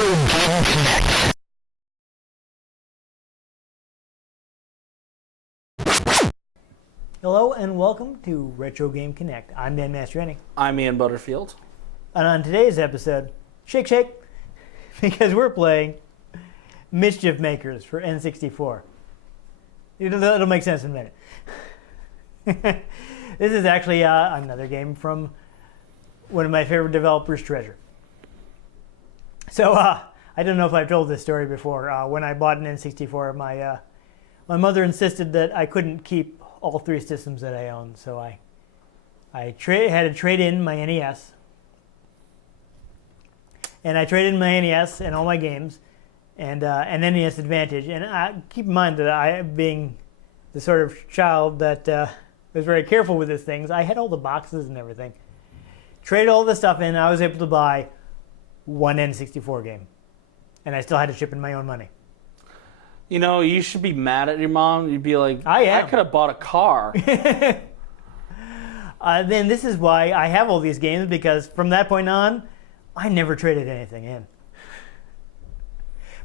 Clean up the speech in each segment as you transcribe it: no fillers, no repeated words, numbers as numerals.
Game Connect. Hello and welcome to Retro Game Connect. I'm Dan Mastriani. I'm Ian Butterfield. And on today's episode, shake, because we're playing Mischief Makers for N64. It'll make sense in a minute. This is actually another game from one of my favorite developers, Treasure. So, I don't know if I've told this story before. When I bought an N64, my mother insisted that I couldn't keep all three systems that I owned, so I had to trade in my NES. And I traded in my NES and all my games, and an NES Advantage. And keep in mind that I, being the sort of child that was very careful with these things, I had all the boxes and everything. Traded all this stuff in, and I was able to buy one N64 game. And I still had to chip in my own money. You know, you should be mad at your mom. You'd be like, I could have bought a car. Then this is why I have all these games, because from that point on, I never traded anything in.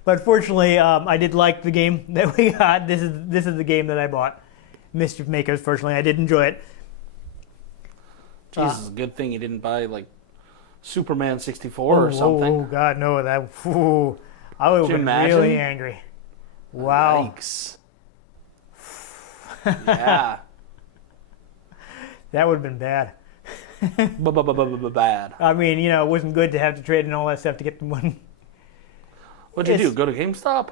But fortunately, I did like the game that we got. This is the game that I bought, Mischief Makers. Fortunately, I did enjoy it. Jesus, good thing you didn't buy like Superman 64 or something. Oh God, no! I would have been really angry. Wow. Yikes. Yeah. That would have been bad. Bad. I mean, you know, it wasn't good to have to trade in all that stuff to get the one. What'd you do? Go to GameStop?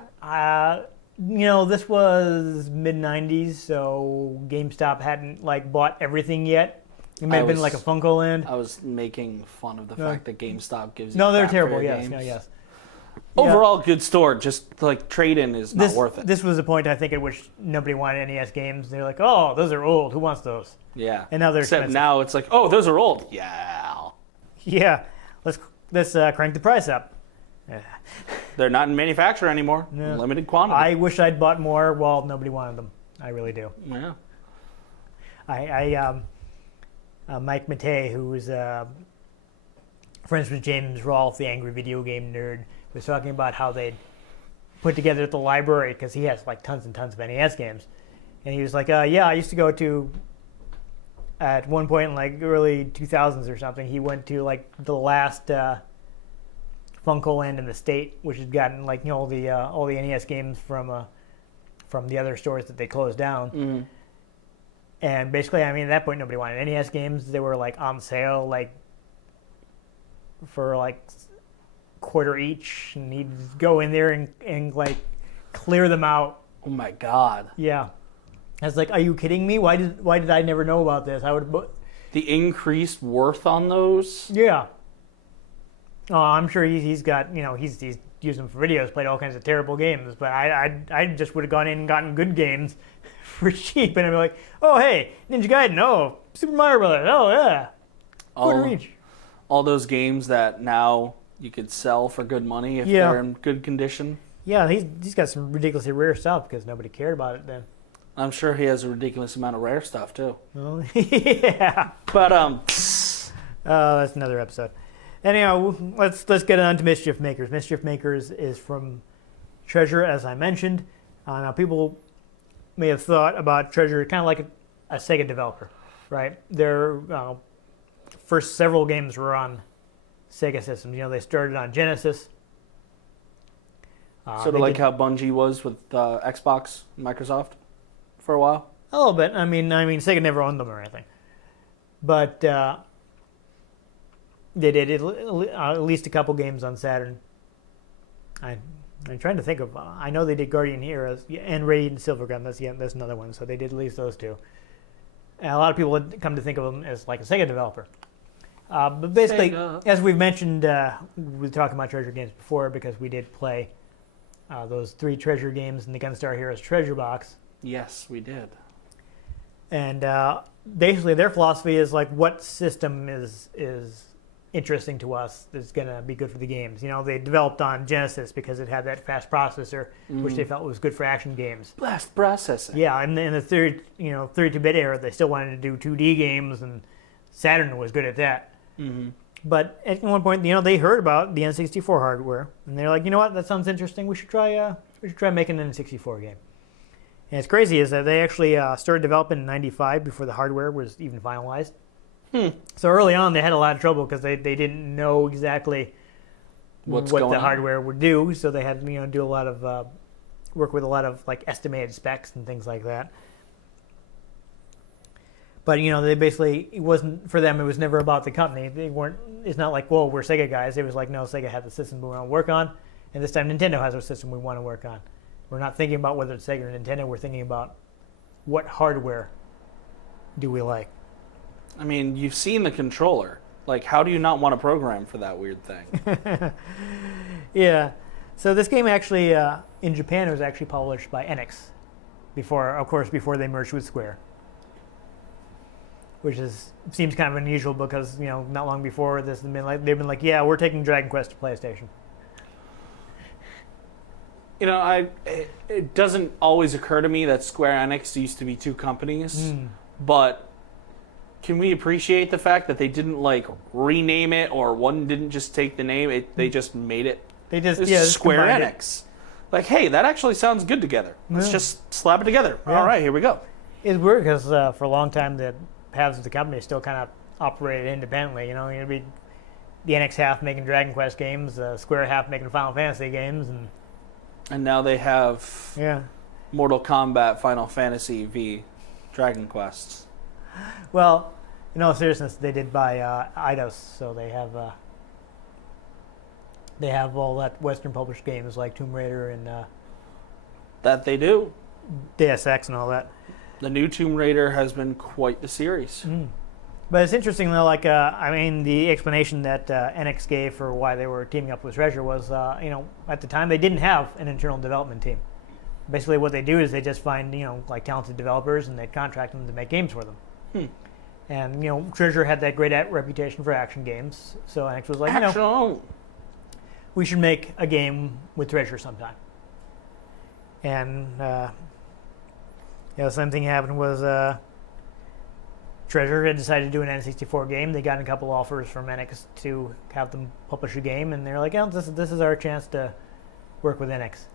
You know, this was mid-90s, so GameStop hadn't like bought everything yet. It might have been like a Funko Land. I was making fun of the fact that GameStop gives you No, they're crap for terrible, your yes. games. No, yes. Overall, good store. Just like trade-in is not worth it. This was a point, I think, at which nobody wanted NES games. They're like, oh, those are old. Who wants those? Yeah. And now they're Except expensive. now it's like, oh, those are old. Yeah. Yeah. Let's crank the price up. Yeah. They're not in manufacture anymore. No. Limited quantity. I wish I'd bought more while nobody wanted them. I really do. Yeah. Mike Matei, who was friends with James Rolfe, the angry video game nerd, was talking about how they'd put together the library, because he has like tons and tons of NES games. And he was like, yeah, I used to go to, at one point in like early 2000s or something, he went to like the last Funko Land in the state, which had gotten like, you know, all the NES games from the other stores that they closed down. Mm-hmm. And basically, I mean, at that point, nobody wanted NES games. They were like on sale, like for like quarter each, and he'd go in there and like clear them out. Oh my God. Yeah, I was like, "Are you kidding me? Why did I never know about this? I would." The increased worth on those? Yeah. Oh, I'm sure he's got, you know, he's used them for videos, played all kinds of terrible games. But I just would have gone in and gotten good games for cheap, and I'd be like, "Oh, hey, Ninja Gaiden, oh, Super Mario Brothers, oh yeah, quarter each." All those games that now you could sell for good money if they're in good condition. Yeah, he's got some ridiculously rare stuff because nobody cared about it then. I'm sure he has a ridiculous amount of rare stuff too. Well, yeah. But that's another episode. Anyhow, let's get on to Mischief Makers. Mischief Makers is from Treasure, as I mentioned. Now, people may have thought about Treasure kind of like a Sega developer, right? Their first several games were on Sega systems. You know, they started on Genesis. Sort of like how Bungie was with Xbox, Microsoft, for a while. A little bit. I mean, Sega never owned them or anything, but they did at least a couple games on Saturn. I'm trying to think of. I know they did Guardian Heroes and Radiant Silvergun. That's another one. So they did at least those two. And a lot of people would come to think of them as like a Sega developer. But basically, Sega. as we've mentioned, we talked about Treasure games before because we did play those 3 Treasure games in the Gunstar Heroes Treasure Box. Yes, we did. And basically, their philosophy is like, what system is interesting to us that's going to be good for the games. You know, they developed on Genesis because it had that fast processor, which they felt was good for action games. Blast processing. Yeah, and in the 32-bit era, they still wanted to do 2D games, and Saturn was good at that. But at one point, they heard about the N64 hardware, and they're like, you know what, that sounds interesting. We should try making an N64 game. And it's crazy is that they actually started developing in '95 before the hardware was even finalized. So early on, they had a lot of trouble because they didn't know exactly what the hardware would do. So they had to do a lot of work with a lot of like estimated specs and things like that. But they basically, it wasn't for them. It was never about the company. They weren't. It's not like, well, we're Sega guys. It was like, no, Sega had the system we want to work on, and this time Nintendo has a system we want to work on. We're not thinking about whether it's Sega or Nintendo. We're thinking about what hardware do we like. I mean, you've seen the controller. Like, how do you not want to program for that weird thing? Yeah. So this game actually, in Japan, it was actually published by NX, before they merged with Square. Which seems kind of unusual because not long before this, they've been like, yeah, we're taking Dragon Quest to PlayStation. It doesn't always occur to me that Square Enix used to be two companies, but can we appreciate the fact that they didn't like rename it, or one didn't just take the name? They just made it. Square Enix. Like, hey, that actually sounds good together. Let's just slap it together. Yeah. All right, here we go. It's weird because for a long time the paths of the company still kind of operated independently. It'd be the NX half making Dragon Quest games, Square half making Final Fantasy games, and now they have Mortal Kombat, Final Fantasy v Dragon Quest. Well, in all seriousness, they did buy Eidos, so they have all that Western published games like Tomb Raider and that they do. Deus Ex and all that. The new Tomb Raider has been quite the series. But it's interesting though. Like, the explanation that NX gave for why they were teaming up with Treasure was, at the time they didn't have an internal development team. Basically, what they do is they just find, like talented developers and they contract them to make games for them. And Treasure had that great reputation for action games, so NX was like, we should make a game with Treasure sometime. And same thing happened was Treasure had decided to do an N64 game. They got a couple offers from NX to have them publish a game, and they're like, oh, this is our chance to work with NX.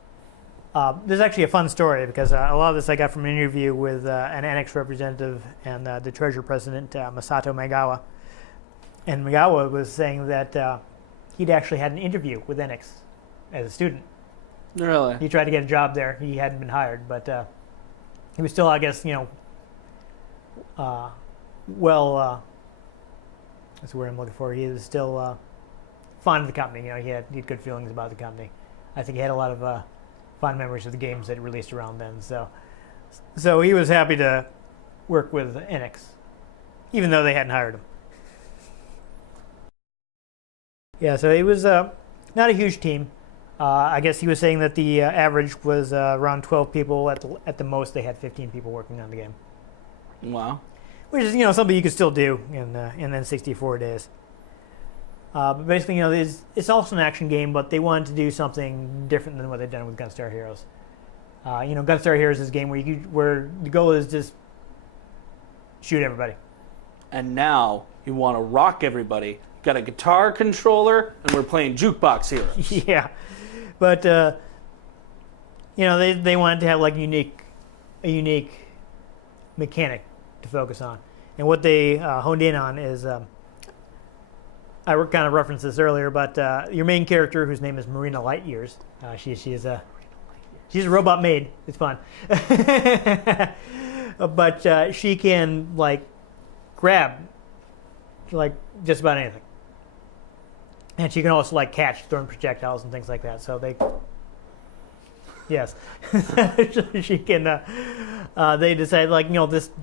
There's actually a fun story because a lot of this I got from an interview with an NX representative and the Treasure president, Masato Maegawa. And Maegawa was saying that he'd actually had an interview with NX as a student. Really? He tried to get a job there. He hadn't been hired, but he was still, I guess, that's the word I'm looking for. He was still fond of the company. He had good feelings about the company. I think he had a lot of fond memories of the games that released around then. So he was happy to work with NX, even though they hadn't hired him. Yeah, so it was not a huge team. I guess he was saying that the average was around 12 people. At the most, they had 15 people working on the game. Wow. Which is, something you could still do in N64 days. But basically, it's also an action game, but they wanted to do something different than what they've done with Gunstar Heroes. Gunstar Heroes is a game where the goal is just shoot everybody. And now you want to rock everybody. Got a guitar controller, and we're playing Jukebox Heroes. Yeah. But, they wanted to have like a unique mechanic to focus on. And what they honed in on is, I kind of referenced this earlier, but your main character, whose name is Marina Lightyears, she's a robot maid. It's fun. But she can like grab like just about anything. And she can also like catch throwing projectiles and things like that. So yes, she can. They decided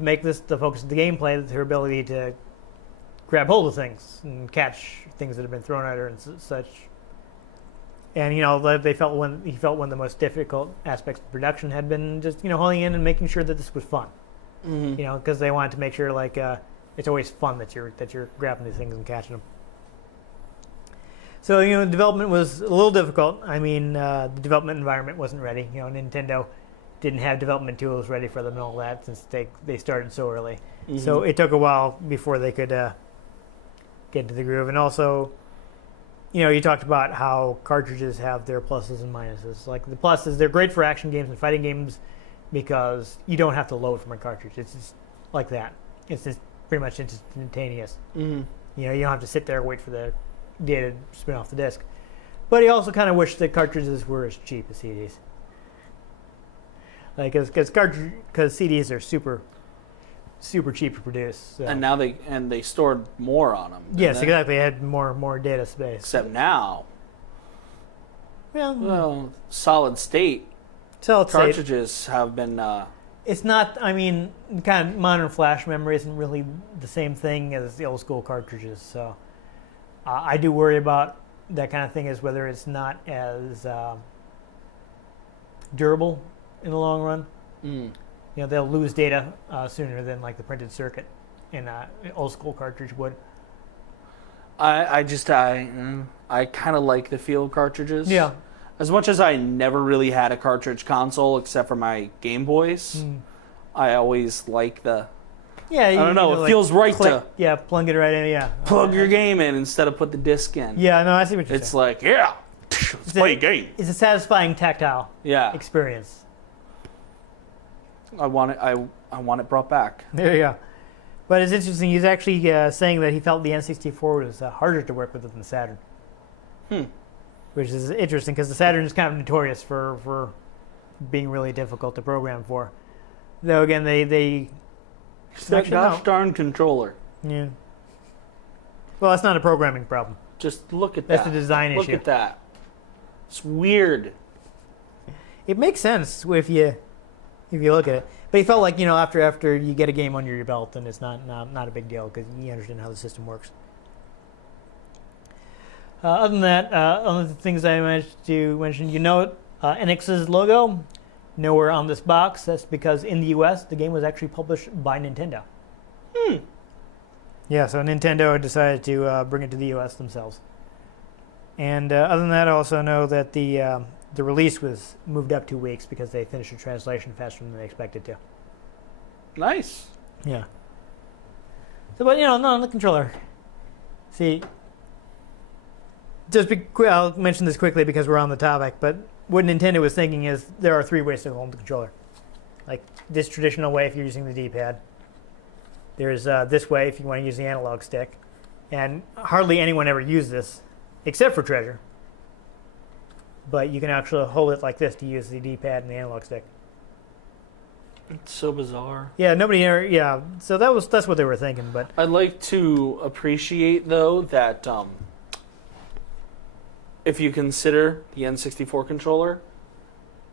make this the focus of the gameplay. That's her ability to grab hold of things and catch things that have been thrown at her and such. And he felt one of the most difficult aspects of production had been just honing in and making sure that this was fun. Mm-hmm. Because they wanted to make sure it's always fun that you're grabbing these things and catching them. So, development was a little difficult. I mean, the development environment wasn't ready. Nintendo didn't have development tools ready for them and all that since they started so early. Mm-hmm. So it took a while before they could get into the groove. And also, you talked about how cartridges have their pluses and minuses. Like the pluses, they're great for action games and fighting games because you don't have to load from a cartridge. It's just like that. It's just pretty much instantaneous. Mm-hmm. You don't have to sit there and wait for the data to spin off the disc. But he also kind of wished that cartridges were as cheap as CDs. Like, because CDs are super cheap to produce. So. And now they stored more on them. Yes, exactly. They had more data space. Except now, well, solid state cartridges have been. It's not. I mean, kind of modern flash memory isn't really the same thing as the old school cartridges. So, I do worry about that kind of thing, is whether it's not as durable in the long run. Mm. They'll lose data sooner than like the printed circuit in an old school cartridge would. I kind of like the feel of cartridges. Yeah. As much as I never really had a cartridge console except for my Game Boys, I always like the. Yeah. I don't know. It feels right to. Yeah, plug it right in. Yeah. Plug your game in instead of put the disc in. Yeah. No, I see what you're saying. It's like, let's play a game. It's a satisfying tactile experience. I want it brought back. There you go. But it's interesting. He's actually saying that he felt the N64 was harder to work with than the Saturn. Which is interesting because the Saturn is kind of notorious for being really difficult to program for. Though again, they that gosh darn controller. Yeah. Well, that's not a programming problem. Just look at that. That's a design issue. Look at that. It's weird. It makes sense if you look at it. But he felt like, after you get a game under your belt, then it's not a big deal because you understand how the system works. Other than that, other things I managed to mention, NX's logo nowhere on this box. That's because in the U.S. the game was actually published by Nintendo. Yeah, so Nintendo decided to bring it to the U.S. themselves. And other than that, I also know that the release was moved up 2 weeks because they finished the translation faster than they expected to. Nice. Yeah. So, but on the controller. See, I'll mention this quickly because we're on the topic, but what Nintendo was thinking is there are 3 ways to hold the controller. Like this traditional way if you're using the D-pad. There's this way if you want to use the analog stick. And hardly anyone ever used this, except for Treasure. But you can actually hold it like this to use the D-pad and the analog stick. It's so bizarre. Yeah, nobody ever. Yeah, so that's what they were thinking. But I'd like to appreciate though that if you consider the N64 controller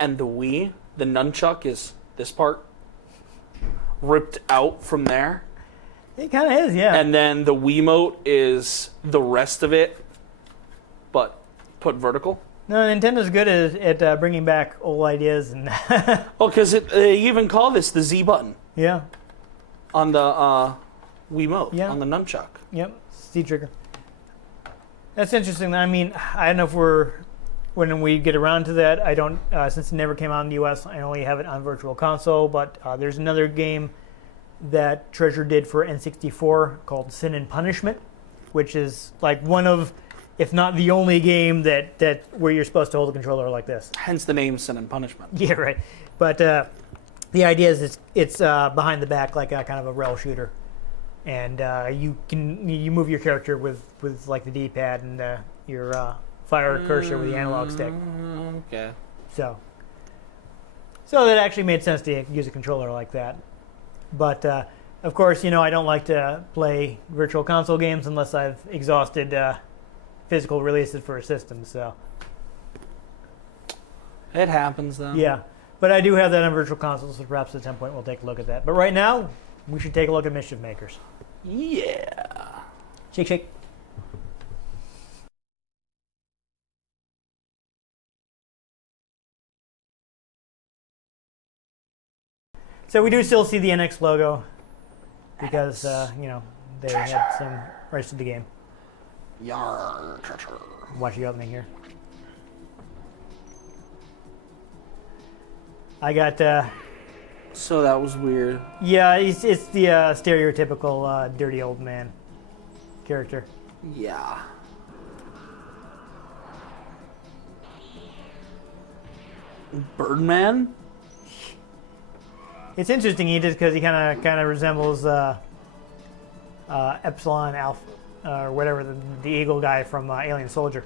and the Wii, the nunchuck is this part ripped out from there. It kind of is, yeah. And then the Wiimote is the rest of it, but put vertical. No, Nintendo's good at bringing back old ideas and. Well, because they even call this the Z button. Yeah. On the Wiimote. Yeah. On the nunchuck. Yep. Z trigger. That's interesting. I mean, I don't know if when we get around to that. I don't since it never came out in the U.S. I only have it on Virtual Console. But there's another game that Treasure did for N64 called Sin and Punishment, which is like one of, if not the only game that where you're supposed to hold a controller like this. Hence the name Sin and Punishment. Yeah, right. But the idea is it's behind the back like a kind of a rail shooter, and you move your character with like the D-pad and your fire cursor with the analog stick. Okay. So that actually made sense to use a controller like that. But of course, I don't like to play Virtual Console games unless I've exhausted physical releases for a system. So it happens, though. yeah, but I do have that on Virtual Console, so perhaps at some point we'll take a look at that. But right now, we should take a look at Mischief Makers. Yeah. Shake, shake. So we do still see the NX logo because they had some rights to the game. Yarr. Watch the opening here. I got. So that was weird. Yeah, it's the stereotypical dirty old man character. Yeah. Birdman? It's interesting. He just because he kind of resembles Epsilon Alpha or whatever the eagle guy from Alien Soldier.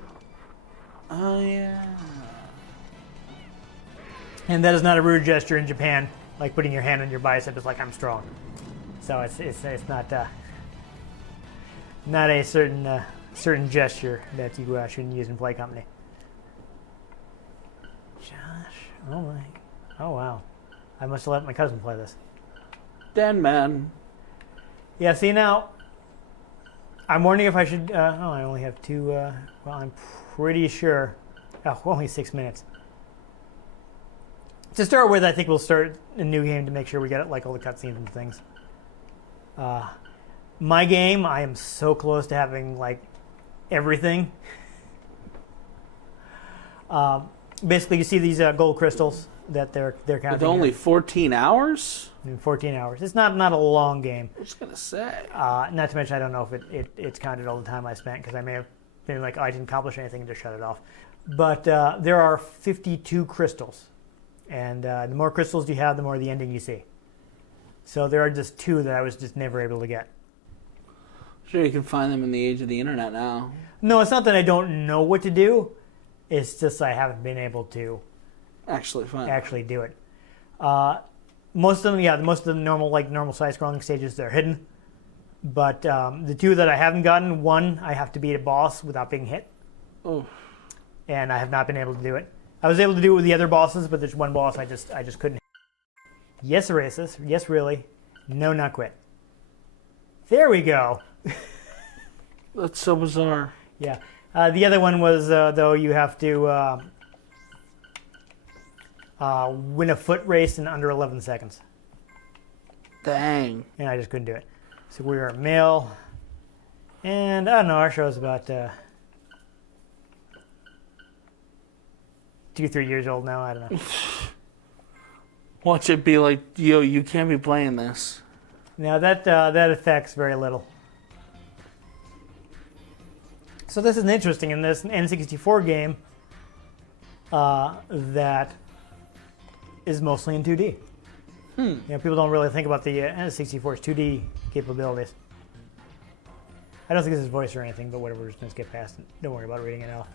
Oh yeah. And that is not a rude gesture in Japan, like putting your hand on your bicep is like I'm strong. So it's not a certain gesture that you shouldn't use in Play Company. Josh, oh my, oh wow, I must have let my cousin play this. Den Man. Yeah, see now, I'm wondering if I should. I only have two. Well, I'm pretty sure. Oh, only 6 minutes. To start with, I think we'll start a new game to make sure we get like all the cutscenes and things. My game, I am so close to having like everything. Basically, you see these gold crystals that they're counting. With only 14 hours? In 14 hours. It's not a long game. I was gonna say. Not to mention, I don't know if it's counted all the time I spent because I may have been like, oh, I didn't accomplish anything and just shut it off. But there are 52 crystals. And the more crystals you have, the more the ending you see. So there are just 2 that I was just never able to get. Sure, you can find them in the age of the internet now. No, it's not that I don't know what to do. It's just I haven't been able to actually do it. Most of the normal side scrolling stages, they're hidden. But the 2 that I haven't gotten, one I have to beat a boss without being hit. Oh. And I have not been able to do it. I was able to do it with the other bosses, but there's one boss I just couldn't. Yes, racist. Yes, really. No, not quit. There we go. That's so bizarre. Yeah. The other one was, though, you have to win a foot race in under 11 seconds. Dang. And I just couldn't do it. So we are male. And I don't know, our show's about 2-3 years old now. I don't know. Watch it be like, yo, you can't be playing this. Now that affects very little. So this is interesting in this N64 game that is mostly in 2D. You know, people don't really think about the N64's 2D capabilities. I don't think this is voice or anything, but whatever. We're just gonna skip past it. Don't worry about reading it out.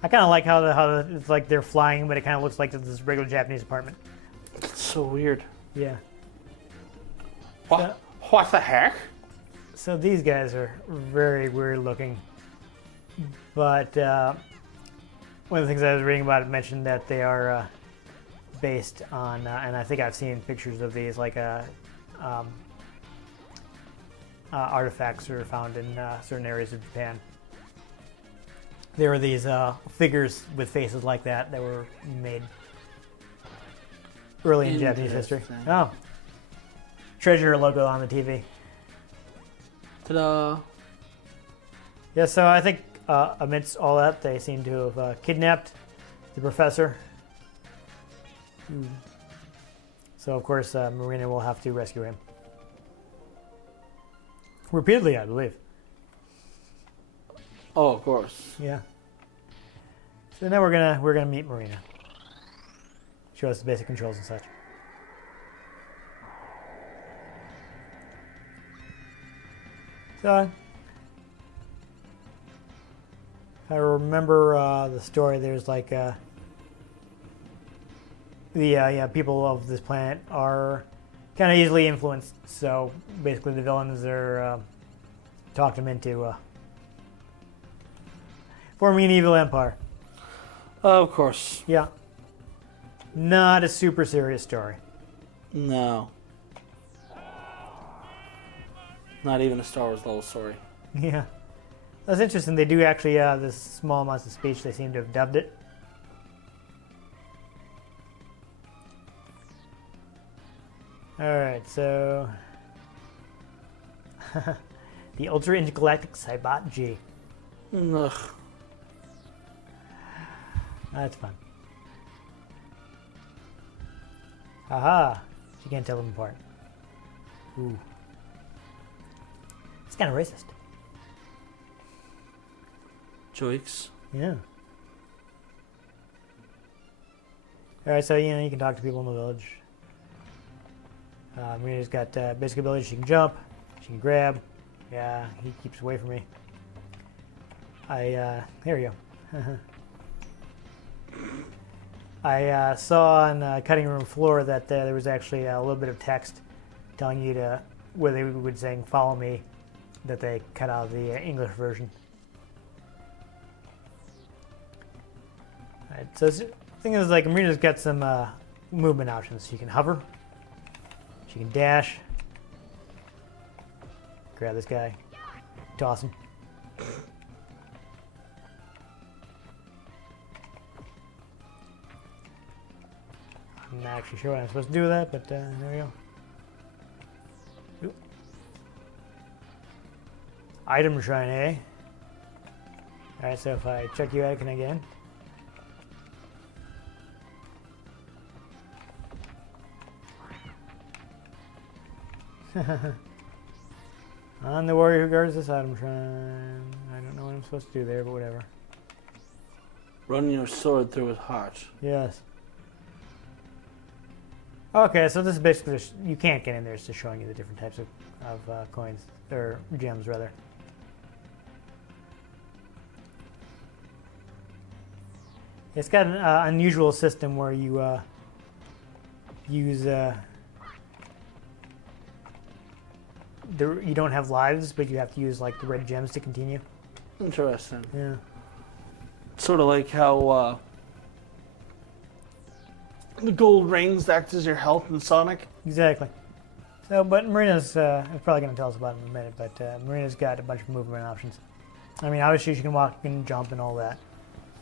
I kind of like how it's like they're flying, but it kind of looks like this regular Japanese apartment. It's so weird. Yeah. What the heck? So these guys are very weird looking. But one of the things I was reading about it mentioned that they are based on, and I think I've seen pictures of these, like artifacts that are found in certain areas of Japan. There were these figures with faces like that were made early in Japanese history. Oh. Treasure logo on the TV. Ta-da. Yeah, so I think amidst all that, they seem to have kidnapped the professor. So, of course, Marina will have to rescue him. Repeatedly, I believe. Oh, of course. Yeah. So now we're gonna meet Marina. Show us the basic controls and such. So, if I remember the story, there's like the people of this planet are kind of easily influenced. So basically, the villains are talked them into forming an evil empire. Of course. Yeah. Not a super serious story. No. Not even a Star Wars level story. Yeah. That's interesting. They do actually, this small amounts of speech, they seem to have dubbed it. Alright, so... the Ultra Intergalactic Cybot G. Ugh. That's fun. Aha! You can't tell them apart. Ooh. It's kind of racist. Joikes. Yeah. Alright, so you can talk to people in the village. Marina's got basic abilities. She can jump, she can grab. Yeah, he keeps away from me. Here we go. I saw on the cutting room floor that there was actually a little bit of text telling you to, where they would saying follow me, that they cut out the English version. Alright, so the thing is, like, Marina's got some movement options. She can hover, she can dash, grab this guy, toss him. I'm not actually sure what I'm supposed to do with that, but there we go. Oop. Item shrine, eh? Alright, so if I check you out, can I get in? I'm the warrior who guards this item shrine. I don't know what I'm supposed to do there, but whatever. Run your sword through his heart. Yes. Okay, so this is basically just, you can't get in there. It's just showing you the different types of coins, or gems rather. It's got an unusual system where you use you don't have lives, but you have to use like the red gems to continue. Interesting. Yeah. Sort of like how the gold rings act as your health in Sonic. Exactly. So, but Marina's is probably going to tell us about it in a minute, but Marina's got a bunch of movement options. I mean, obviously she can walk and jump and all that,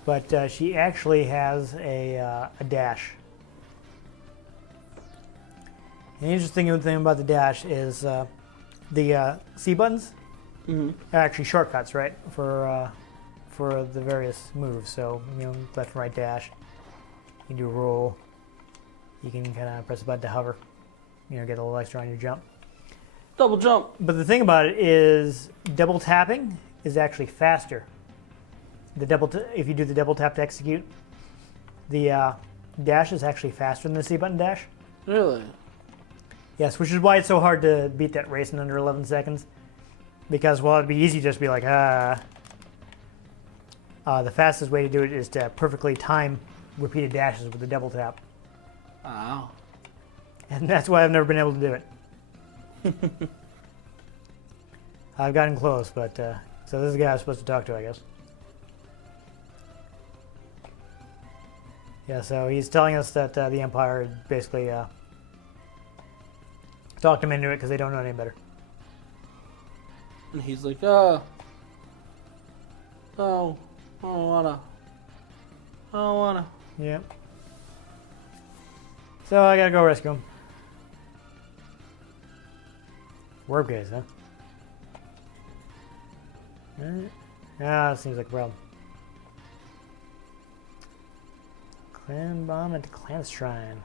but she actually has a dash. And the interesting thing about the dash is the C buttons are actually shortcuts, right, for the various moves. So, left and right dash. You can do a roll. You can kind of press a button to hover. Get a little extra on your jump. Double jump. But the thing about it is, double tapping is actually faster. If you do the double tap to execute, the dash is actually faster than the C button dash. Really? Yes, which is why it's so hard to beat that race in under 11 seconds. Because while it'd be easy just to be like, the fastest way to do it is to perfectly time repeated dashes with the double tap. Wow. And that's why I've never been able to do it. I've gotten close, but so this is the guy I was supposed to talk to, I guess. Yeah, so he's telling us that the Empire basically talked him into it because they don't know any better. And he's like, no, I don't wanna. Yeah. So I gotta go rescue him. Warp gaze, huh? Yeah, that seems like a problem. Clan bomb into clan shrine.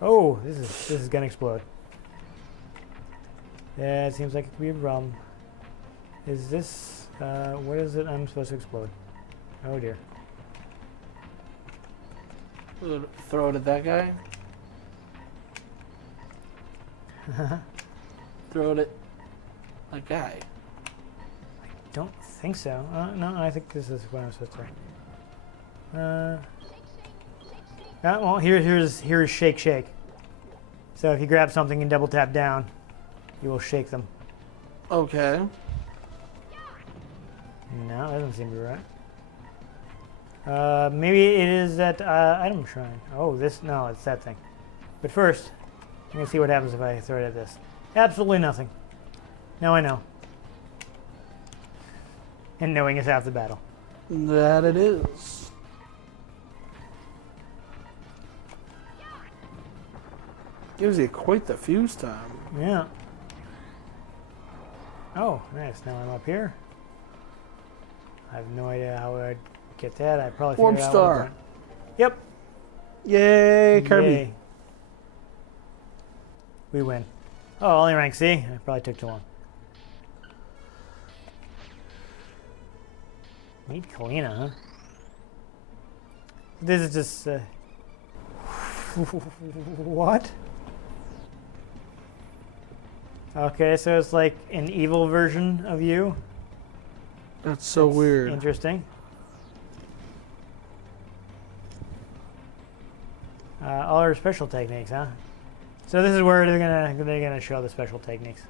Oh, this is gonna explode. Yeah, it seems like it could be a problem. Is this what is it I'm supposed to explode? Oh dear. Throw it at that guy. Throw it at that guy. Don't think so. No, I think this is what I'm supposed to do. Well, here's shake. So if you grab something and double tap down, you will shake them. Okay. No, that doesn't seem to be right. Maybe it is that item shrine. Oh, no, it's that thing. But first, I'm gonna see what happens if I throw it at this. Absolutely nothing. Now I know. And knowing is half the battle. That it is. Gives you quite the fuse time. Yeah. Oh, nice. Now I'm up here. I have no idea how I'd get that. I probably Warp figured out star. what I'm doing. Yep. Yay, Kirby. Yay. We win. Oh, only rank C? I probably took too long. Meet Kalina, huh? This is just... what? Okay, so it's like an evil version of you? That's so weird. Interesting. All our special techniques, huh? So this is where they're gonna show the special techniques.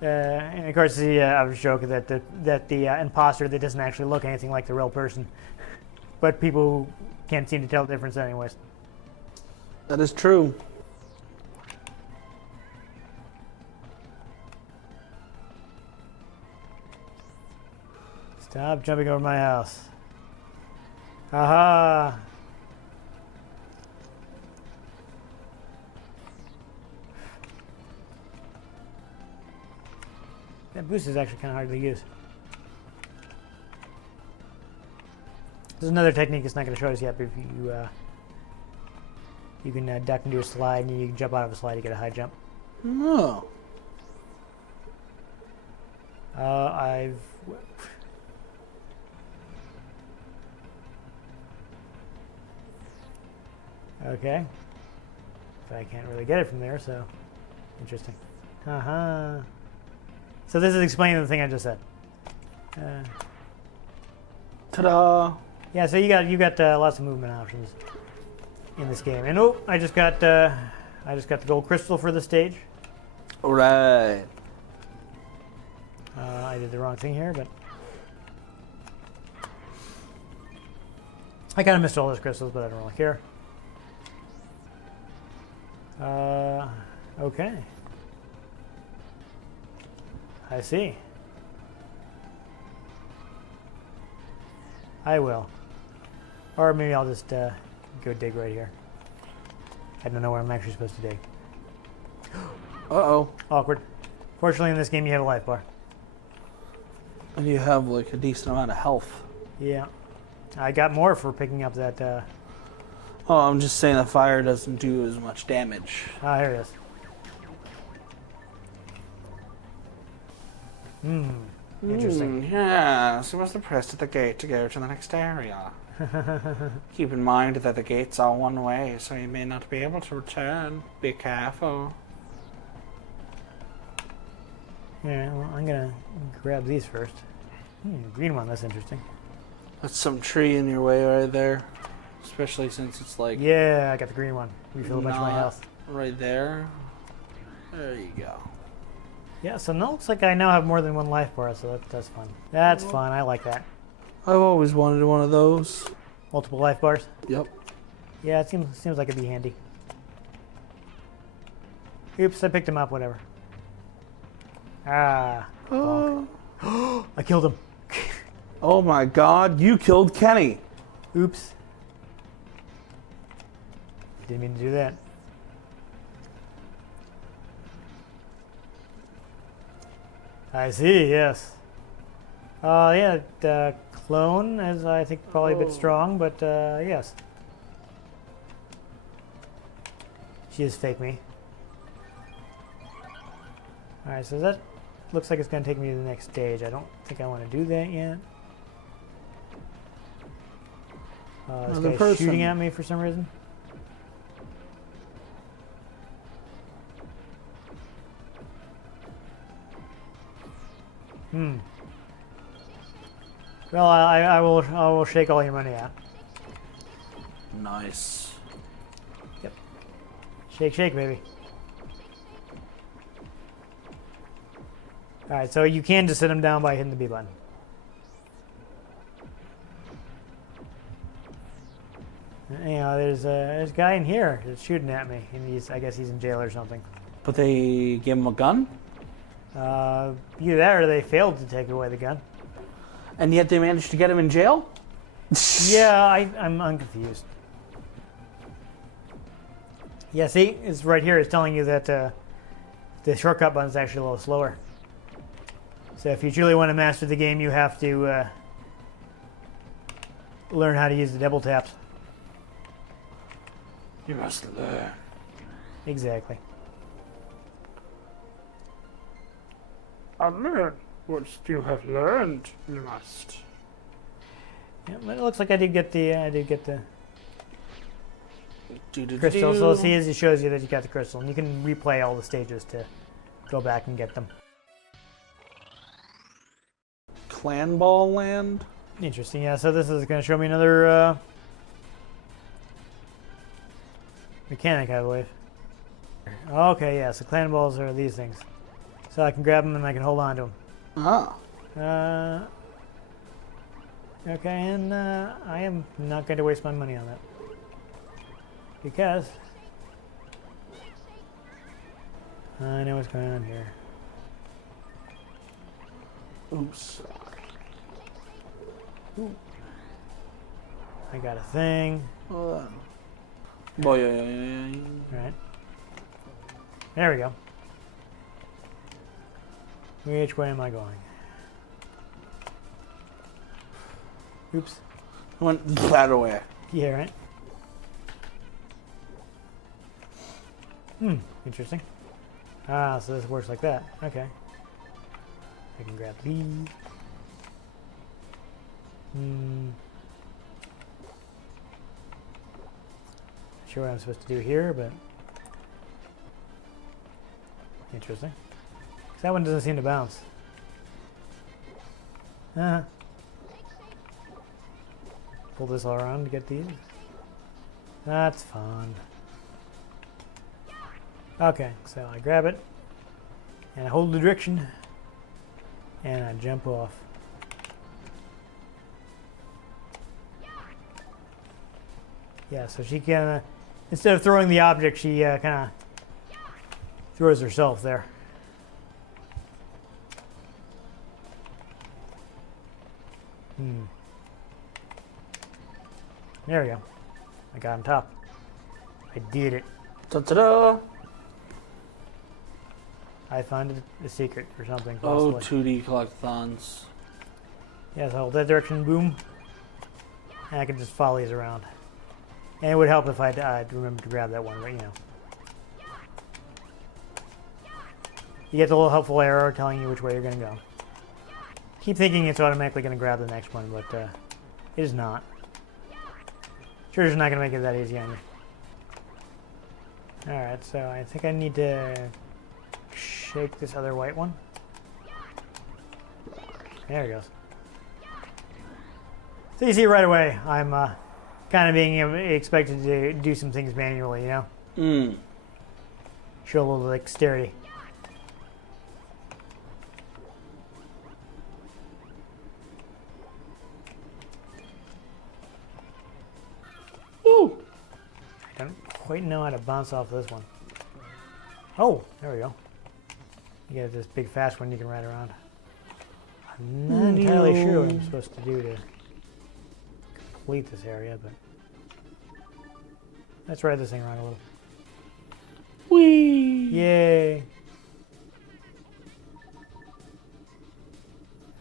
And of course, I was joking that the imposter that doesn't actually look anything like the real person, but people can't seem to tell the difference anyways. That is true. Stop jumping over my house. Haha. That boost is actually kind of hard to use. There's another technique it's not going to show us yet, but if you can duck and do a slide, and you can jump out of a slide to get a high jump. No. I've... Okay. But I can't really get it from there, so... Interesting. Haha. So this is explaining the thing I just said. Ta-da! Yeah, so you got lots of movement options in this game. And oh, I just got the gold crystal for the stage. All right. I did the wrong thing here, but I kind of missed all those crystals, but I don't really care. Okay. I see. I will. Or maybe I'll just go dig right here. I don't know where I'm actually supposed to dig. Uh-oh. Awkward. Fortunately, in this game, you have a life bar. And you have like a decent amount of health. Yeah. I got more for picking up that... Oh, I'm just saying the fire doesn't do as much damage. Ah, here it is. Interesting. Yes, you must have pressed at the gate to go to the next area. Keep in mind that the gates are one way, so you may not be able to return. Be careful. Yeah, well, I'm gonna grab these first. Green one, that's interesting. That's some tree in your way right there. Especially since it's like... Yeah, I got the green one. Refill a bunch of my health. Right there. There you go. Yeah, so now it looks like I now have more than one life bar, so that's fun. That's fun, I like that. I've always wanted one of those. Multiple life bars? Yep. Yeah, it seems like it'd be handy. Oops, I picked him up, whatever. Ah. Oh. I killed him. Oh my god, you killed Kenny. Oops. Didn't mean to do that. I see, yes. Yeah, the clone is, I think, probably a bit strong, but yes. She is fake me. Alright, so that looks like it's going to take me to the next stage. I don't think I want to do that yet. This guy's shooting at me for some reason. Well, I will shake all your money out. Nice. Yep. Shake, shake, baby. All right, so you can just sit him down by hitting the B button. You know, there's a guy in here that's shooting at me, and I guess he's in jail or something. But they gave him a gun? Either that or they failed to take away the gun. And yet they managed to get him in jail? Yeah, I'm confused. Yeah, see, it's right here. It's telling you that the shortcut button is actually a little slower. So if you truly want to master the game, you have to learn how to use the double taps. You must learn. Exactly. Unlearn what you have learned, you must. Yeah, but it looks like I did get the crystal. So see, as it shows you that you got the crystal, and you can replay all the stages to go back and get them. Clan Ball Land? Interesting, yeah. So this is going to show me another mechanic, I believe. Okay, yeah. So clan balls are these things. So I can grab them and I can hold on to them. Ah. Okay, and I am not going to waste my money on that. Because I know what's going on here. Oops. Ooh. I got a thing. Oh, yeah. Alright. There we go. Which way am I going? Oops. I went that way. Yeah, right? Interesting. Ah, so this works like that. Okay. I can grab these. Not sure what I'm supposed to do here, but interesting. 'Cause that one doesn't seem to bounce. Pull this all around to get these. That's fun. Okay, so I grab it, and I hold the direction, and I jump off. Yeah, so she kind of, instead of throwing the object, she kind of throws herself there. There we go. I got on top. I did it. Ta-da! I found a secret or something. Oh, Possibly. 2D collectathons. Yeah, so hold that direction, boom. And I can just follow these around. And it would help if I'd remember to grab that one, but you know. You get the little helpful arrow telling you which way you're going to go. Keep thinking it's automatically going to grab the next one, but it is not. Sure, it's not going to make it that easy on you. Alright, so I think I need to shake this other white one. There it goes. So you see right away, I'm kind of being expected to do some things manually, you know? Show a little dexterity. Woo! I don't quite know how to bounce off this one. Oh, there we go. You get this big fast one you can ride around. I'm not entirely sure what I'm supposed to do to complete this area, but let's ride this thing around a little. Whee! Yay!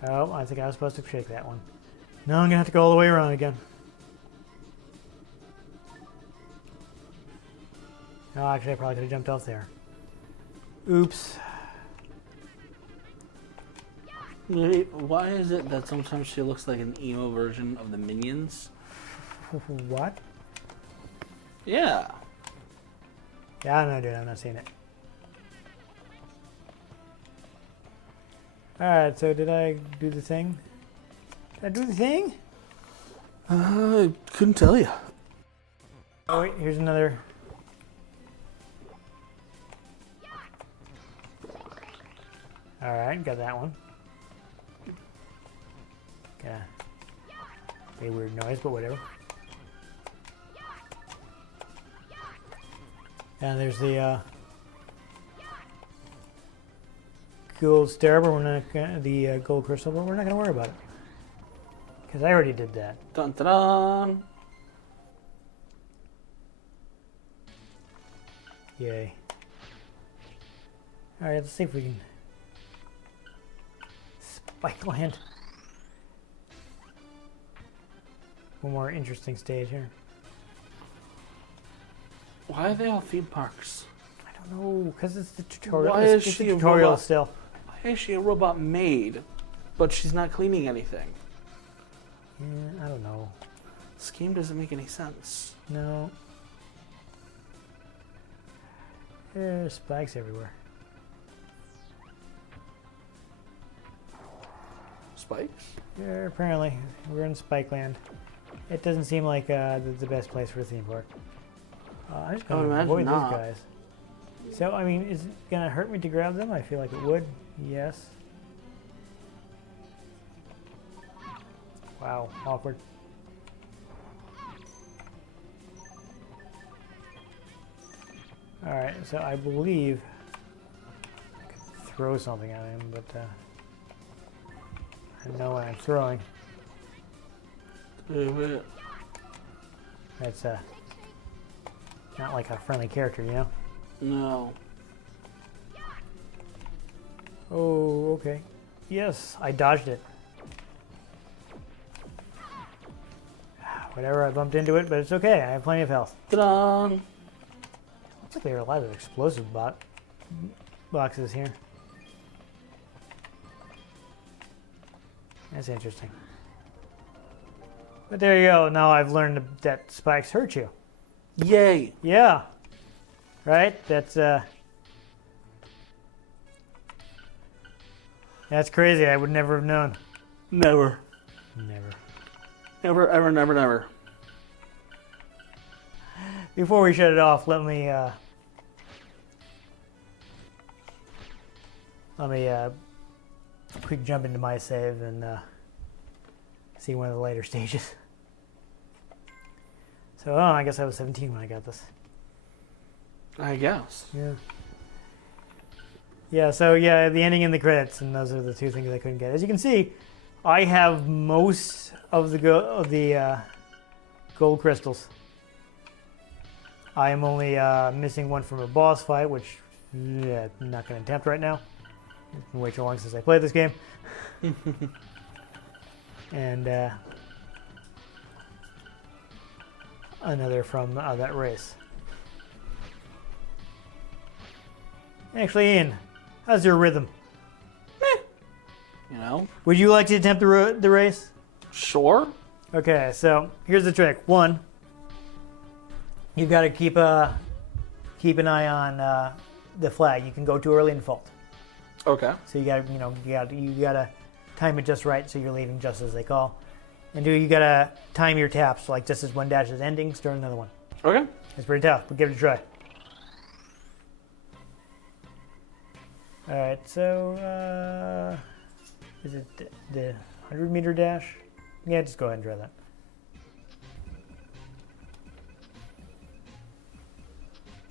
Oh, I think I was supposed to shake that one. Now I'm gonna have to go all the way around again. Oh, actually, I probably could have jumped off there. Oops. Why is it that sometimes she looks like an emo version of the Minions? What? Yeah. Yeah, I don't know, dude. I'm not seeing it. Alright, so did I do the thing? Did I do the thing? I couldn't tell you. Oh, wait, here's another. Alright, got that one. Yeah. Made a weird noise, but whatever. And there's the gold star, but we're not gonna, the gold crystal, but we're not going to worry about it. Because I already did that. Dun dun dun! Yay. Alright, let's see if we can spike land. One more interesting stage here. Why are they all theme parks? I don't know, because it's the tutorial. Why it's is the she a tutorial robot? still. Why Hey, she a robot maid, but she's not cleaning anything. Yeah, I don't know. This game doesn't make any sense. No. There's spikes everywhere. Spikes? Yeah, apparently. We're in Spike Land. It doesn't seem like the best place for a theme park. I'm just going to avoid these guys. So, I mean, is it going to hurt me to grab them? I feel like it would. Yes. Wow, awkward. Alright, so I believe I could throw something at him, but I know what I'm throwing. That's not like a friendly character, you know? No. Oh, okay. Yes, I dodged it. Whatever, I bumped into it, but it's okay. I have plenty of health. Ta-da! Looks like there are a lot of explosive boxes here. That's interesting. But there you go. Now I've learned that spikes hurt you. Yay! Yeah. Right? That's crazy. I would never have known. Never. Never. Never, ever, never, never. Before we shut it off, let me quick jump into my save and see one of the later stages. So, I guess I was 17 when I got this. I guess. Yeah. Yeah, so yeah, the ending and the credits, and those are the two things I couldn't get. As you can see, I have most of the gold crystals. I am only missing one from a boss fight, which I'm not going to attempt right now. It's been way too long since I played this game. And another from that race. Actually, Ian, how's your rhythm? You know? Would you like to attempt the race? Sure. Okay, so here's the trick. One, you've got to keep an eye on the flag. You can go too early and fault. Okay. So you gotta time it just right so you're leaving just as they call. And you gotta time your taps, like just as one dash is ending, start another one. Okay. It's pretty tough, but give it a try. Alright, so is it the 100-meter dash? Yeah, just go ahead and try that.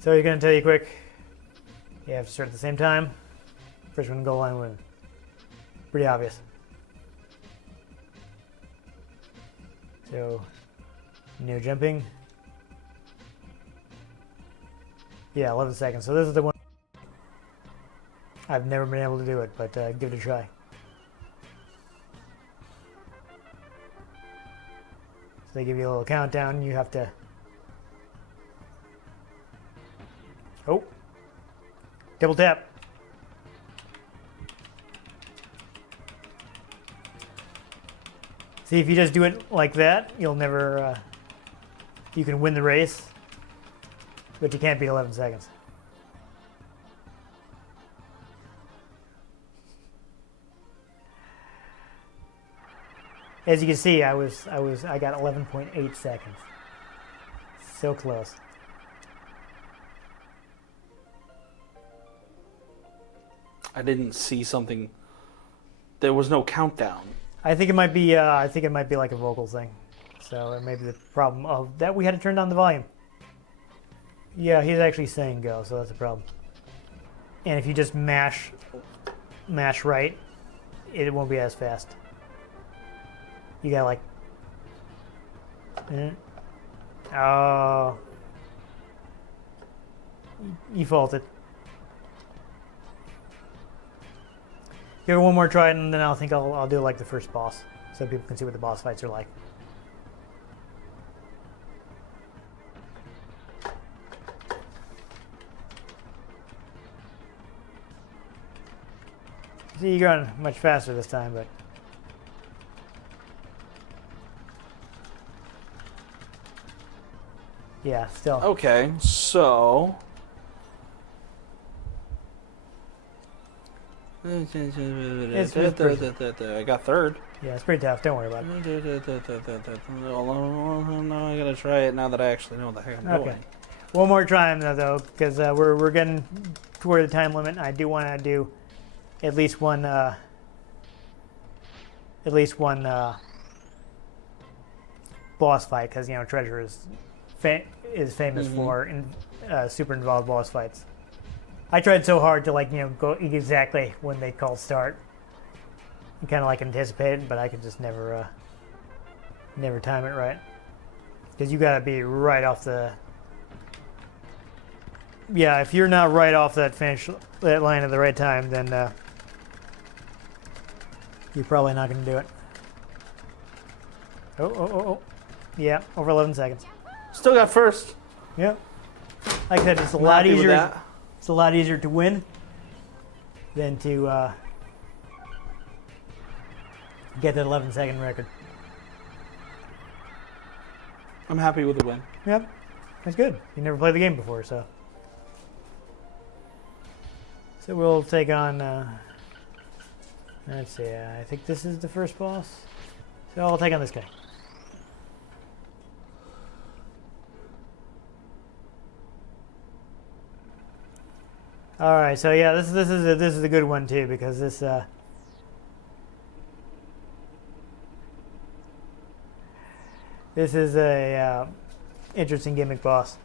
So he's going to tell you quick. You have to start at the same time. First one to goal line wins. Pretty obvious. So, no jumping. Yeah, 11 seconds. So this is the one. I've never been able to do it, but give it a try. So they give you a little countdown. You have to... Oh. Double tap. See, if you just do it like that, you'll never... you can win the race, but you can't beat 11 seconds. As you can see, I got 11.8 seconds. So close. I didn't see something. There was no countdown. I think it might be. I think it might be like a vocal thing. So it may be the problem of that we had to turn down the volume. Yeah, he's actually saying go, so that's a problem. And if you just mash right, it won't be as fast. You gotta like. Oh. You faulted. Give it one more try, and then I'll think I'll do like the first boss, so people can see what the boss fights are like. you're going much faster this time, but. Yeah, still. Okay, so. It's I got third. Yeah, it's pretty tough. Don't worry about it. No, I gotta try it now that I actually know what the heck I'm doing. One more time though, because we're getting toward the time limit. I do want to do at least one boss fight, because Treasure is famous for super involved boss fights. I tried so hard to go exactly when they call start and kind of anticipate it, but I could just never time it right, because you got to be right off the. Yeah, if you're not right off that line at the right time, then you're probably not going to do it. Oh. Yeah, over 11 seconds. Still got first. Yep. Like I said, it's a I'm lot happy with easier. that. It's a lot easier to win than to get that 11-second record. I'm happy with the win. Yep, that's good. You never played the game before, so. So we'll take on. Let's see. I think this is the first boss. So I'll take on this guy. All right. So yeah, this is a good one too, because this. This is a interesting gimmick boss.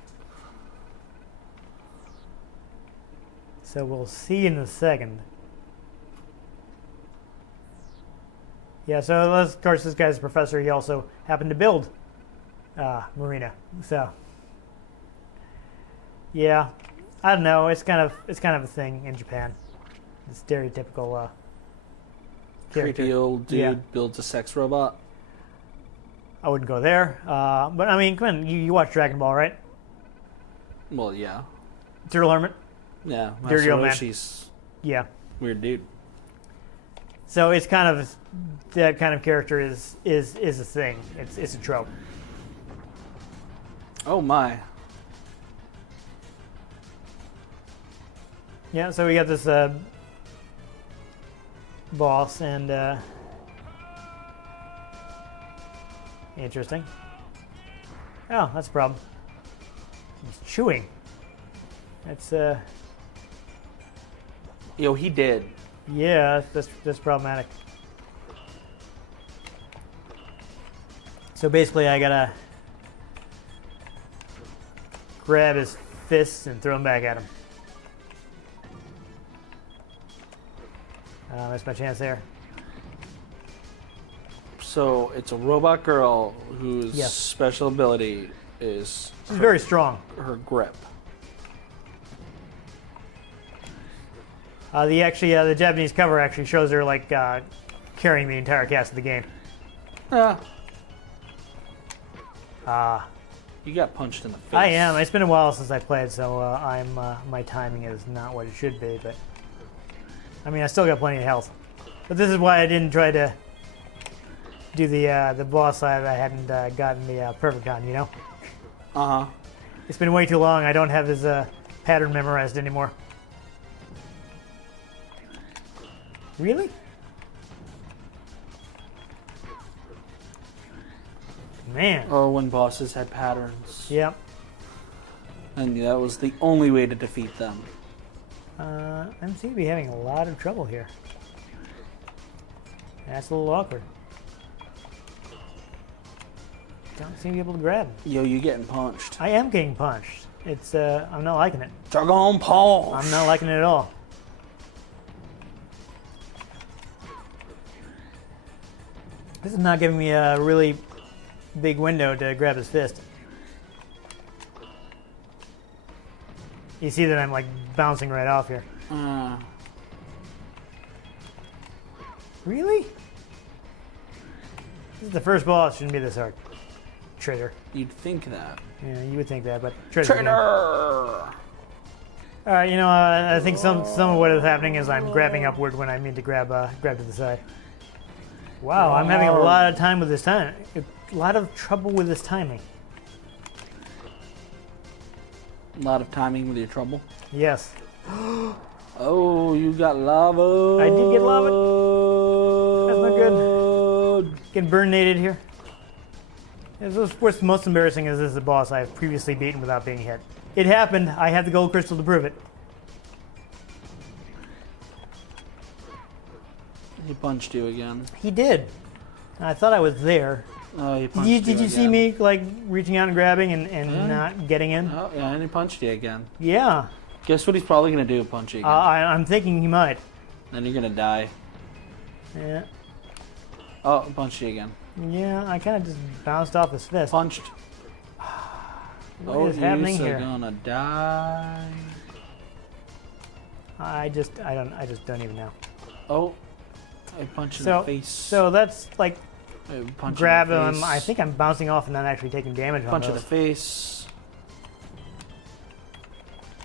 So we'll see in a second. Yeah, so of course this guy's a professor. He also happened to build Marina. So yeah, I don't know. It's kind of a thing in Japan. It's stereotypical character. Creepy old dude Yeah. builds a sex robot. I wouldn't go there. But I mean, come on, you watch Dragon Ball, right? Well, yeah. Turtle Hermit. Yeah, Dirty old man. Roshi's Yeah. weird dude. So it's kind of that kind of character is a thing. It's a trope. Oh my. Yeah. So we got this boss, and interesting. Oh, that's a problem. He's chewing. That's Yo, he did. yeah, that's problematic. So basically, I gotta grab his fists and throw them back at him. That's my chance there. So it's a robot girl whose Yes. special ability is He's very strong. her grip. The Japanese cover actually shows her carrying the entire cast of the game. Ah, Uh, you got punched in the face. I am. It's been a while since I played, so my timing is not what it should be. But I mean, I still got plenty of health. But this is why I didn't try to do the boss side. I hadn't gotten the perfect on. Uh huh. It's been way too long. I don't have his pattern memorized anymore. Really? Man. Or when bosses had patterns. Yep. And that was the only way to defeat them. I seem to be having a lot of trouble here. That's a little awkward. Don't seem to be able to grab him. Yo, you getting punched. I am getting punched. It's I'm not liking it. Dragon punch. I'm not liking it at all. This is not giving me a really big window to grab his fist. You see that I'm bouncing right off here. Really? This is the first boss. Shouldn't be this hard. Traitor. You'd think that. Yeah, you would think that, but traitor. Traitor! All right, I think some of what is happening is I'm grabbing upward when I mean to grab to the side. Wow, I'm having a lot of time with this time. A lot of trouble with this timing. A lot of timing with your trouble. Yes. Oh, you got lava. I did get lava. That's not good. Getting burnated here. What's most embarrassing is this is a boss I've previously beaten without being hit. It happened. I have the gold crystal to prove it. He punched you again. He did. I thought I was there. Oh, he punched you Did you again. see me like reaching out and grabbing and not getting in? Oh, yeah, and he punched you again. Yeah. Guess what he's probably going to do? Punch you again. I'm thinking he might. Then you're going to die. Yeah. Oh, punched you again. Yeah, I kind of just bounced off his fist. Punched. What is happening here? You're gonna die. I just don't even know. Oh, I punched in the face. So that's like Punch grab in the him. face. I think I'm bouncing off and not actually taking damage on Punch in those. the face.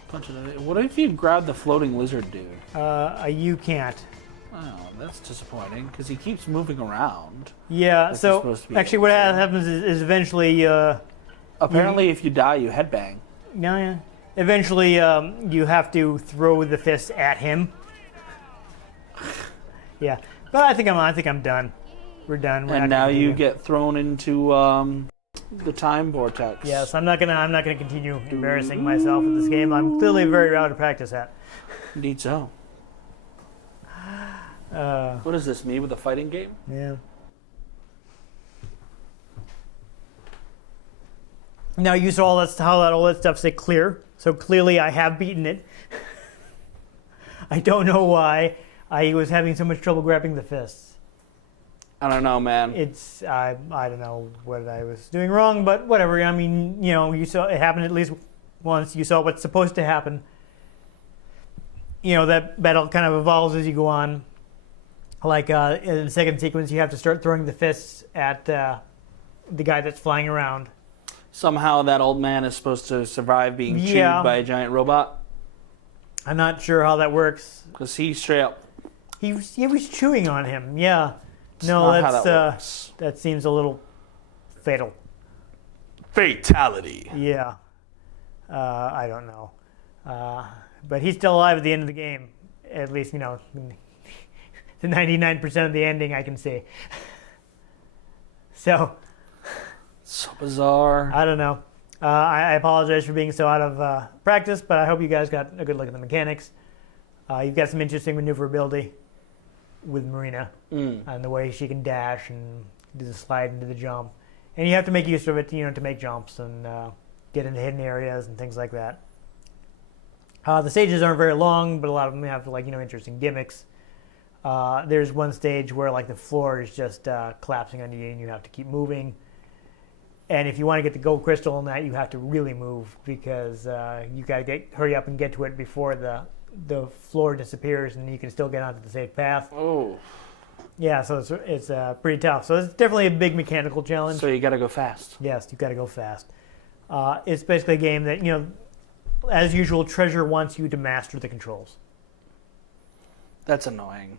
Punch in the face. What if you grab the floating lizard dude? You can't. Oh, that's disappointing because he keeps moving around. Yeah. That's So supposed to be actually, what happens is eventually. Apparently, if you die, you headbang. Yeah. Eventually, you have to throw the fist at him. Yeah, but I think I'm done. We're done. We're And not now gonna you continue. get thrown into the time vortex. Yes, I'm not gonna continue embarrassing myself with this game. I'm clearly very out of practice at. Indeed so. What is this? Me with a fighting game? Yeah. Now you saw all that stuff say clear. So clearly I have beaten it. I don't know why I was having so much trouble grabbing the fists. I don't know, man. I don't know what I was doing wrong, but whatever. I mean, you saw it happen at least once. You saw what's supposed to happen. That battle kind of evolves as you go on. Like in the second sequence, you have to start throwing the fists at the guy that's flying around. Somehow that old man is supposed to survive being chewed by a giant robot. I'm not sure how that works. Because he straight up... He was chewing on him. Yeah. not how that works. That seems a little fatal. Fatality. Yeah. I don't know. But he's still alive at the end of the game. At least, the 99% of the ending I can see. So... So bizarre. I don't know. I apologize for being so out of practice, but I hope you guys got a good look at the mechanics. You've got some interesting maneuverability with Marina and the way she can dash and do the slide and do the jump. And you have to make use of it, to make jumps and get into hidden areas and things like that. The stages aren't very long, but a lot of them have interesting gimmicks. There's one stage where the floor is just collapsing under you and you have to keep moving. And if you want to get the gold crystal in that, you have to really move because you got to hurry up and get to it before the floor disappears and you can still get onto the safe path. Oh. Yeah, so it's pretty tough. So it's definitely a big mechanical challenge. So you got to go fast. Yes, you got to go fast. It's basically a game that, as usual, Treasure wants you to master the controls. That's annoying.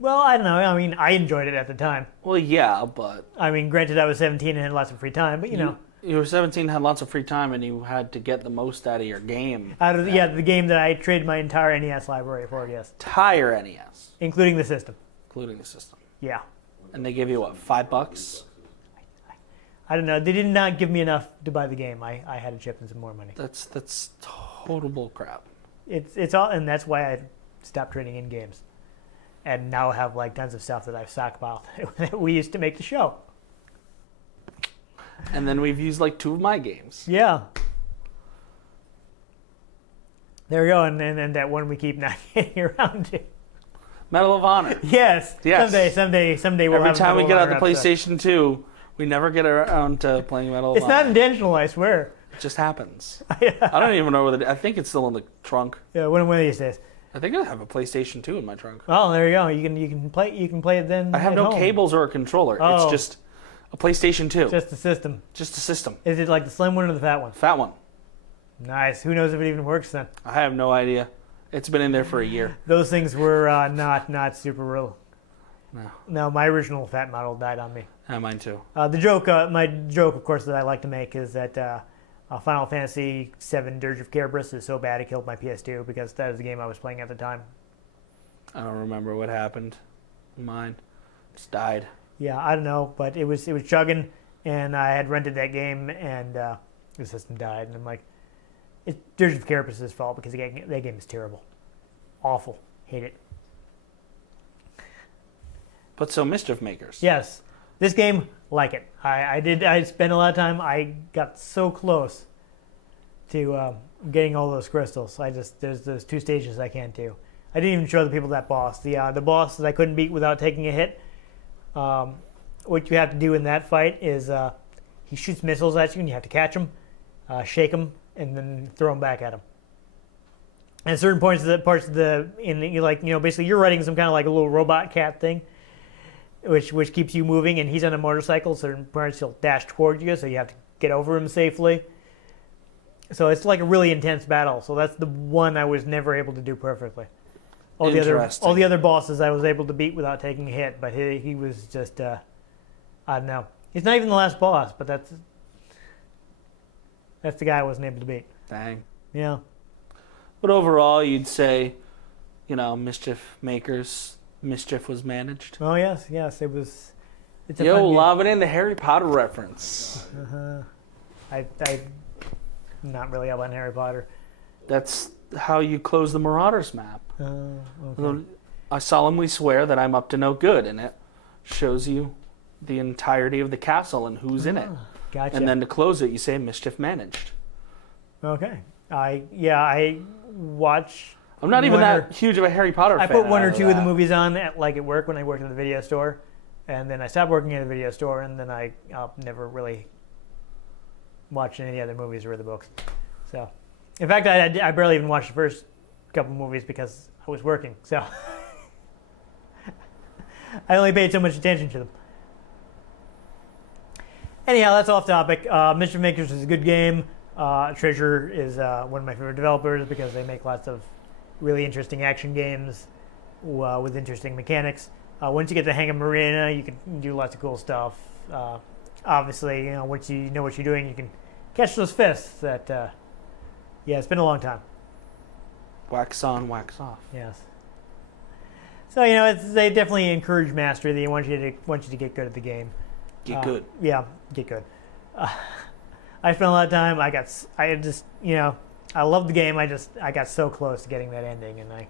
Well, I don't know. I mean, I enjoyed it at the time. Well, yeah, but... I mean, granted, I was 17 and had lots of free time, but You were 17, had lots of free time, and you had to get the most out of your game. Out of the game that I traded my entire NES library for, yes. Entire NES. Including the system. Including the system. Yeah. And they give you, what, $5? I don't know. They did not give me enough to buy the game. I had to chip in some more money. That's total bull crap. It's all, and that's why I stopped trading in games. And now have tons of stuff that I've stockpiled that we used to make the show. And then we've used 2 of my games. Yeah. There we go, and that one we keep not getting around to. Medal of Honor. Yes. Someday we'll Every have time we get out the Medal of Honor PlayStation 2, we never get around to playing Medal of It's Honor. not intentional, I swear. It just happens. I don't even know whether... I think it's still in the trunk. Yeah, one of these days. I think I have a PlayStation 2 in my trunk. Oh, there you go. You can play it then. I have at no home. cables or a controller. Oh. It's just a PlayStation 2. Just the system. Just a system. Is it the slim one or the fat one? Fat one. Nice. Who knows if it even works then? I have no idea. It's been in there for a year. Those things were not super real. No. No, my original fat model died on me. Mine too. My joke, of course, that I like to make is that Final Fantasy VII Dirge of Cerberus is so bad it killed my PS2 because that is the game I was playing at the time. I don't remember what happened. Mine just died. Yeah, I don't know, but it was chugging, and I had rented that game, and the system died, and I'm like, it's Dirge of Cerberus' fault because that game is terrible, awful, hate it. But so Mischief Makers. Yes, this game, like it. I spent a lot of time. I got so close to getting all those crystals. There's those 2 stages I can't do. I didn't even show the people that boss. The boss that I couldn't beat without taking a hit. What you have to do in that fight is he shoots missiles at you, and you have to catch him, shake him, and then throw them back at him. And at certain parts of the basically you're riding some kind of like a little robot cat thing, which keeps you moving, and he's on a motorcycle. Certain parts he'll dash toward you, so you have to get over him safely. So it's like a really intense battle. So that's the one I was never able to do perfectly. All the other bosses I was able to beat without taking a hit, but he was just I don't know. He's not even the last boss, but that's the guy I wasn't able to beat. Dang. Yeah. But overall, you'd say, Mischief Makers, Mischief was managed. Oh yes, it was. It's a Yo, fun game. lobbing in the Harry Potter reference. I'm not really up on Harry Potter. That's how you close the Marauders map. Okay. I solemnly swear that I'm up to no good, and it shows you the entirety of the castle and who's in it. Gotcha. And then to close it, you say Mischief managed. Okay. I watch. I'm not even that huge of a Harry Potter fan. I put 1 or 2 of the movies on at work when I worked at the video store, and then I stopped working at a video store, and then I never really watched any other movies or read the books. So, in fact, I barely even watched the first couple movies because I was working. So I only paid so much attention to them. Anyhow, that's off topic. Mischief Makers is a good game. Treasure is one of my favorite developers because they make lots of really interesting action games with interesting mechanics. Once you get the hang of Marina, you can do lots of cool stuff. Obviously, once you know what you're doing, you can catch those fists. It's been a long time. Wax on, wax off. Yes. So they definitely encourage mastery. They want you to get good at the game. Get good. Yeah, get good. I spent a lot of time. I love the game. I got so close to getting that ending, and I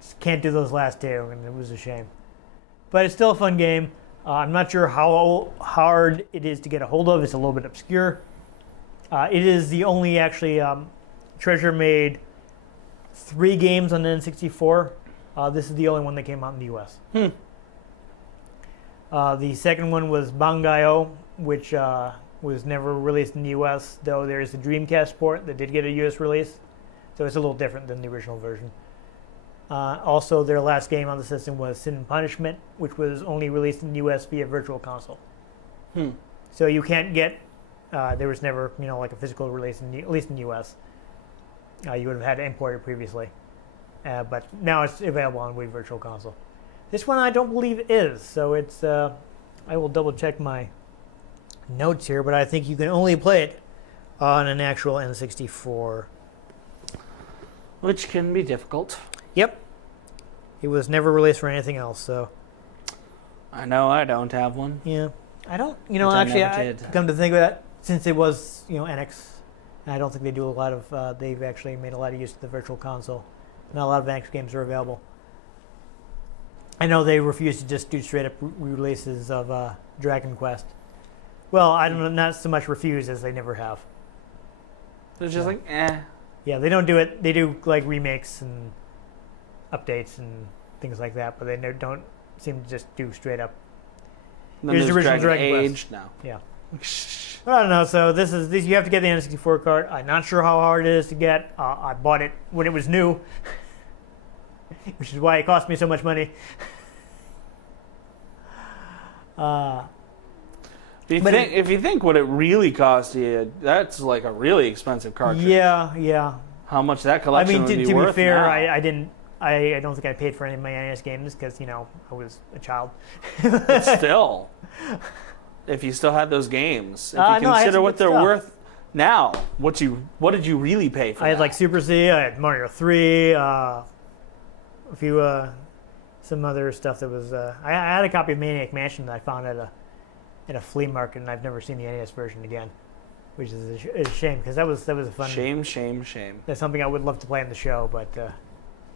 just can't do those last 2, and it was a shame. But it's still a fun game. I'm not sure how hard it is to get a hold of. It's a little bit obscure. It is the only actually Treasure made 3 games on the N64. This is the only one that came out in the U.S. The second one was Bangai-O, which was never released in the U.S., though there is a Dreamcast port that did get a U.S. release, so it's a little different than the original version. Also, their last game on the system was Sin and Punishment, which was only released in the U.S. via Virtual Console. So you can't get, there was never, like a physical release, at least in the U.S. You would have had to import it previously. But now it's available on Wii Virtual Console. This one I don't believe is, so it's, I will double check my notes here, but I think you can only play it on an actual N64. Which can be difficult. Yep. It was never released for anything else, so. I know I don't have one. Yeah. I don't, come to think of that, since it was, NX, I don't think they do a lot of, they've actually made a lot of use of the Virtual Console. Not a lot of NX games are available. I know they refuse to just do straight up releases of Dragon Quest. Well, I don't know, not so much refuse as they never have. They're just like, eh. Yeah, they don't do it. They do like remakes and updates and things like that, but they don't seem to just do straight up. And then Here's the original Dragon Age Quest. now. Yeah. Well, I don't know. So this you have to get the N64 card. I'm not sure how hard it is to get. I bought it when it was new, which is why it cost me so much money. If you think what it really cost you, that's like a really expensive cartridge. Yeah. How much that collection would be to worth be fair, now. I don't think I paid for any of my NES games because I was a child. But still, if you still had those games, if you No, I had consider some what good they're stuff. worth now, what did you really pay for? I had that? like Super Z, I had Mario 3, a few some other stuff that was. I had a copy of Maniac Mansion that I found at a flea market, and I've never seen the NES version again, which is a shame because that was a fun. Shame. That's something I would love to play in the show, but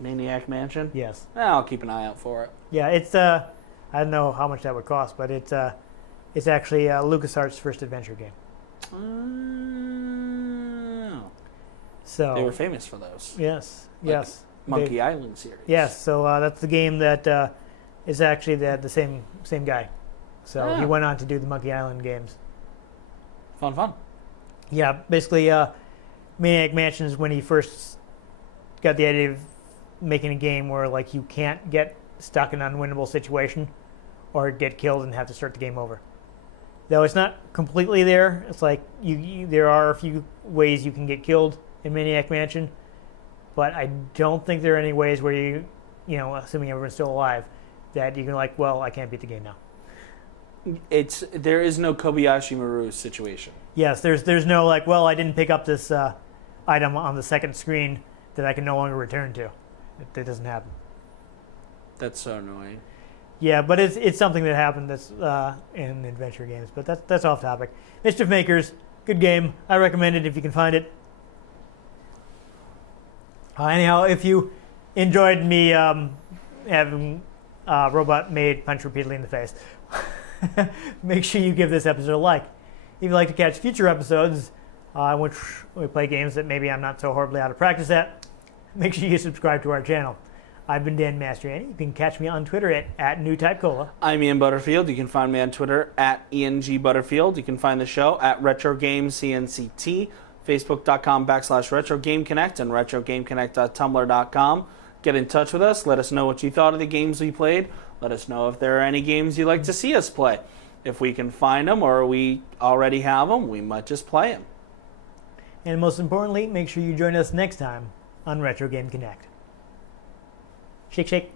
Maniac Mansion. yes, I'll keep an eye out for it. yeah, it's I don't know how much that would cost, but it's actually LucasArts' first adventure game. Oh. So They were famous for those. yes, Like yes, Monkey Island series. yes. So that's the game that is actually the same guy. So he Ah. went on to do the Monkey Island games. Fun. Yeah, basically, Maniac Mansion is when he first got the idea of making a game where like you can't get stuck in an unwinnable situation or get killed and have to start the game over. Though it's not completely there. It's like there are a few ways you can get killed in Maniac Mansion, but I don't think there are any ways where assuming everyone's still alive, that you can I can't beat the game now. There is no Kobayashi Maru situation. Yes, there's no I didn't pick up this item on the second screen that I can no longer return to. That doesn't happen. That's so annoying. Yeah, but it's something that happened that's in adventure games. But that's off topic. Mischief Makers, good game. I recommend it if you can find it. Anyhow, if you enjoyed me having robot made punch repeatedly in the face, make sure you give this episode a like. If you'd like to catch future episodes, which we play games that maybe I'm not so horribly out of practice at, make sure you subscribe to our channel. I've been Dan Mastriani. You can catch me on Twitter at NewTypeCola. I'm Ian Butterfield. You can find me on Twitter at ENGButterfield. You can find the show at RetroGamesCNCT, Facebook.com/RetroGameConnect, and RetroGameConnect.tumblr.com. Get in touch with us. Let us know what you thought of the games we played. Let us know if there are any games you'd like to see us play. If we can find them or we already have them, we might just play them. And most importantly, make sure you join us next time on Retro Game Connect. Shake, shake.